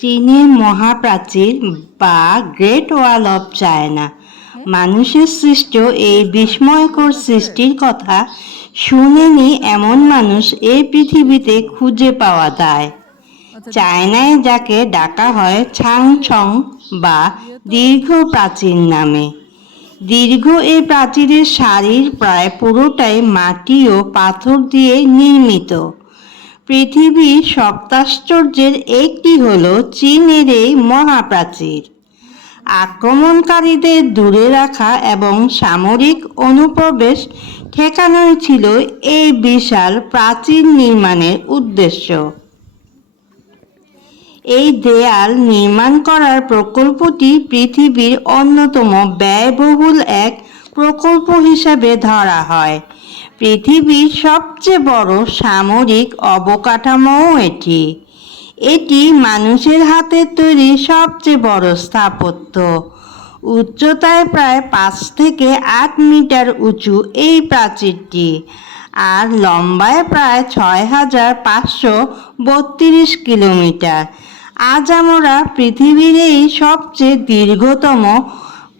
চীনের মহাপ্রাচীর বা great wall of China মানুষের সৃষ্ট এই বিস্ময়কর সৃষ্টির কথা শুনেনি এমন মানুষ এই পৃথিবীতে খুঁজে পাওয়া যায়। চায়নায় যাকে ডাকা হয় ছাংছং বা দীর্ঘ প্রাচীর নামে। দীর্ঘ এই প্রাচীরের সারির প্রায় পুরোটাই মাটি ও পাথর দিয়ে নির্মিত। পৃথিবীর সপ্তাশ্চর্যের একটি হল চীনের এই মহাপ্রাচীর। আক্রমণকারীদের দূরে রাখা এবং সামরিক অনুপ্রবেশ ঠেকানোই ছিল এই বিশাল প্রাচীর নির্মাণের উদ্দেশ্য। এই দেয়াল নির্মাণ করার প্রকল্পটি পৃথিবীর অন্যতম ব্যয়বহুল এক প্রকল্প হিসাবে ধরা হয়। পৃথিবীর সবচেয়ে বড় সামরিক অবকাঠামোও এটি। এটি মানুষের হাতের তৈরি সবচেয়ে বড় স্থাপত্য। উচ্চতায় প্রায় 5 থেকে 8 মিটার উঁচু এই প্রাচীরটি, আর লম্বায় প্রায় 6532 কিলোমিটার। আজ আমরা পৃথিবীর এই সবচেয়ে দীর্ঘতম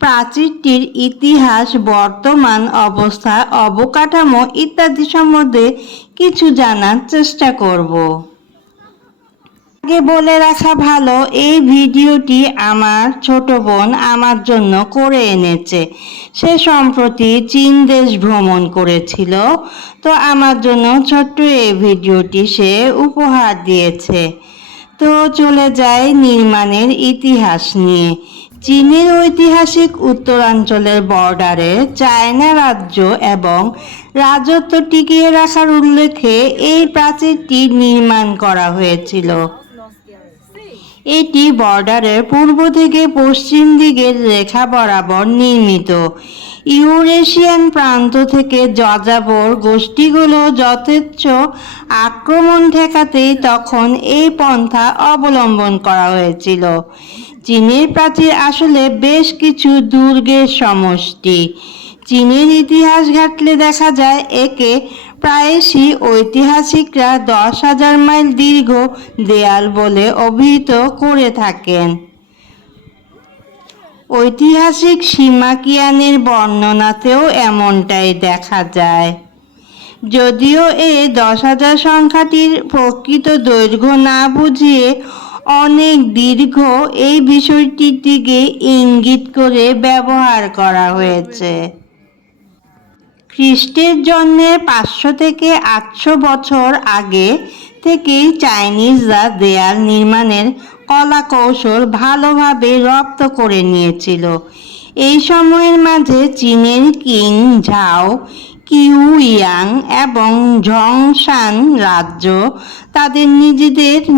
প্রাচীরটির ইতিহাস, বর্তমান অবস্থা, অবকাঠামো ইত্যাদি সম্বন্ধে কিছু জানার চেষ্টা করব। আগে বলে রাখা ভালো, এই ভিডিওটি আমার ছোট বোন আমার জন্য করে এনেছে। সে সম্প্রতি চীন দেশ ভ্রমণ করেছিল, তো আমার জন্য ছোট্ট এই ভিডিওটি সে উপহার দিয়েছে। তো চলে যায় নির্মাণের ইতিহাস নিয়ে। চীনের ঐতিহাসিক উত্তরাঞ্চলের বর্ডারে চায়না রাজ্য এবং রাজত্ব টিকিয়ে রাখার উল্লেখে এই প্রাচীরটি নির্মাণ করা হয়েছিল। এটি বর্ডারের পূর্ব থেকে পশ্চিম দিকের রেখা বরাবর নির্মিত। ইউরেশিয়ান প্রান্ত থেকে যাযাবর গোষ্ঠীগুলো যথেচ্ছ আক্রমণ ঠেকাতেই তখন এই পন্থা অবলম্বন করা হয়েছিল। চীনের প্রাচীর আসলে বেশ কিছু দুর্গের সমষ্টি। চীনের ইতিহাস ঘাঁটলে দেখা যায় একে প্রায়শই ঐতিহাসিকরা 10,000 মাইল দীর্ঘ দেয়াল বলে অভিহিত করে থাকেন। ঐতিহাসিক সিমাকিয়ানের বর্ণনাতেও এমনটাই দেখা যায়। যদিও এই 10,000 সংখ্যাটির প্রকৃত দৈর্ঘ্য না বুঝিয়ে অনেক দীর্ঘ এই বিষয়টির দিকে ইঙ্গিত করে ব্যবহার করা হয়েছে। খ্রিস্টের জন্মের 500 থেকে 800 বছর আগে থেকেই চাইনিজরা দেয়াল নির্মাণের কলা কৌশল ভালোভাবে রপ্ত করে নিয়েছিল। এই সময়ের মাঝে চীনের কিং ঝাও কিউয়াং এবং ঝংশান রাজ্য তাদের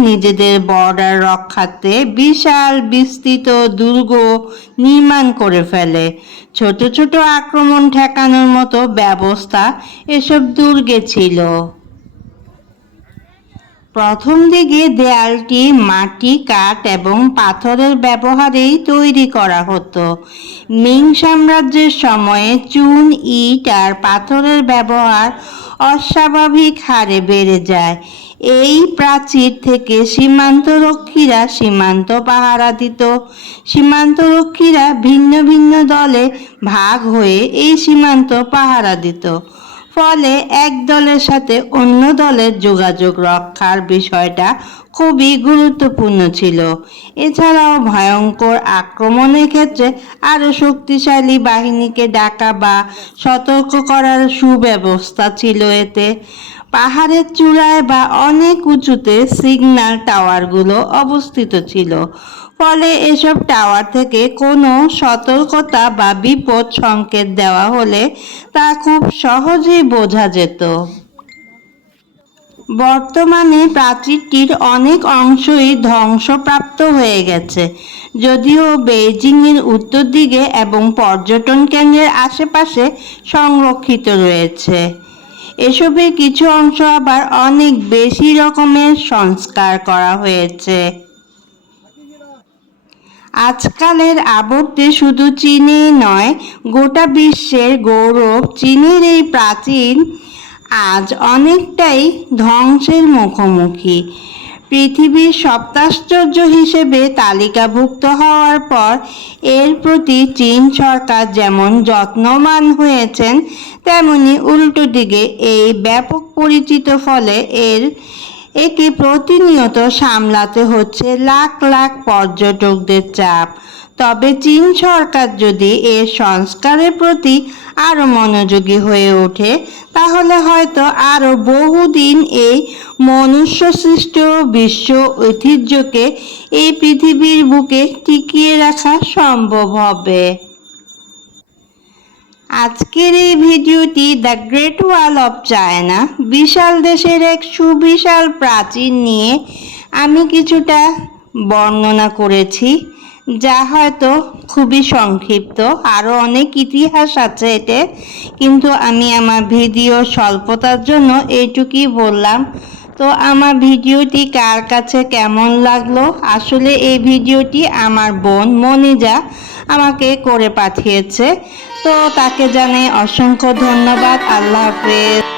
নিজেদের বর্ডার রক্ষার্থে বিশাল বিস্তৃত দুর্গ নির্মাণ করে ফেলে। ছোট ছোট আক্রমণ ঠেকানোর মতো ব্যবস্থা এসব দুর্গে ছিল। প্রথম দিকে দেয়ালটি মাটি, কাঠ এবং পাথরের ব্যবহারেই তৈরি করা হতো। মিং সাম্রাজ্যের সময়ে চুন, ইট আর পাথরের ব্যবহার অস্বাভাবিক হারে বেড়ে যায়। এই প্রাচীর থেকে সীমান্তরক্ষীরা সীমান্ত পাহারা দিত। সীমান্তরক্ষীরা ভিন্ন ভিন্ন দলে ভাগ হয়ে এই সীমান্ত পাহারা দিত। ফলে এক দলের সাথে অন্য দলের যোগাযোগ রক্ষার বিষয়টা খুবই গুরুত্বপূর্ণ ছিল। এছাড়াও ভয়ঙ্কর আক্রমণের ক্ষেত্রে আরও শক্তিশালী বাহিনীকে ডাকা বা সতর্ক করার সুব্যবস্থা ছিল এতে। পাহাড়ের চূড়ায় বা অনেক উঁচুতে সিগন্যাল টাওয়ারগুলো অবস্থিত ছিল। ফলে এসব টাওয়ার থেকে কোনো সতর্কতা বা বিপদ সংকেত দেওয়া হলে তা খুব সহজেই বোঝা যেত। বর্তমানে প্রাচীরটির অনেক অংশই ধ্বংসপ্রাপ্ত হয়ে গেছে, যদিও বেইজিংয়ের উত্তর দিকে এবং পর্যটন কেন্দ্রের আশেপাশে সংরক্ষিত রয়েছে। এসবের কিছু অংশ আবার অনেক বেশি রকমের সংস্কার করা হয়েছে। আজকালের আবর্তে শুধু চীনেই নয়, গোটা বিশ্বের গৌরব চীনের এই প্রাচীন আজ অনেকটাই ধ্বংসের মুখোমুখি। পৃথিবীর সপ্তাশ্চর্য হিসেবে তালিকাভুক্ত হওয়ার পর এর প্রতি চীন সরকার যেমন যত্নবান হয়েছেন, তেমনি উল্টো দিকে এই ব্যাপক পরিচিত ফলে একে প্রতিনিয়ত সামলাতে হচ্ছে লাখ লাখ পর্যটকদের চাপ। তবে চীন সরকার যদি এর সংস্কারের প্রতি আরো মনোযোগী হয়ে ওঠে, তাহলে হয়তো আরো বহুদিন এই মনুষ্যসৃষ্ট বিশ্ব ঐতিহ্যকে এই পৃথিবীর বুকে টিকিয়ে রাখা সম্ভব হবে। আজকের এই ভিডিওটি the great wall of China, বিশাল দেশের এক সুবিশাল প্রাচীর নিয়ে আমি কিছুটা বর্ণনা করেছি, যা হয়তো খুবই সংক্ষিপ্ত। আরও অনেক ইতিহাস আছে এতে, কিন্তু আমি আমার ভিডিও স্বল্পতার জন্য এইটুকুই বললাম। তো আমার ভিডিওটি কার কাছে কেমন লাগলো? আসলে এই ভিডিওটি আমার বোন মনিজা আমাকে করে পাঠিয়েছে, তো তাকে জানাই অসংখ্য ধন্যবাদ। আল্লাহ হাফেজ।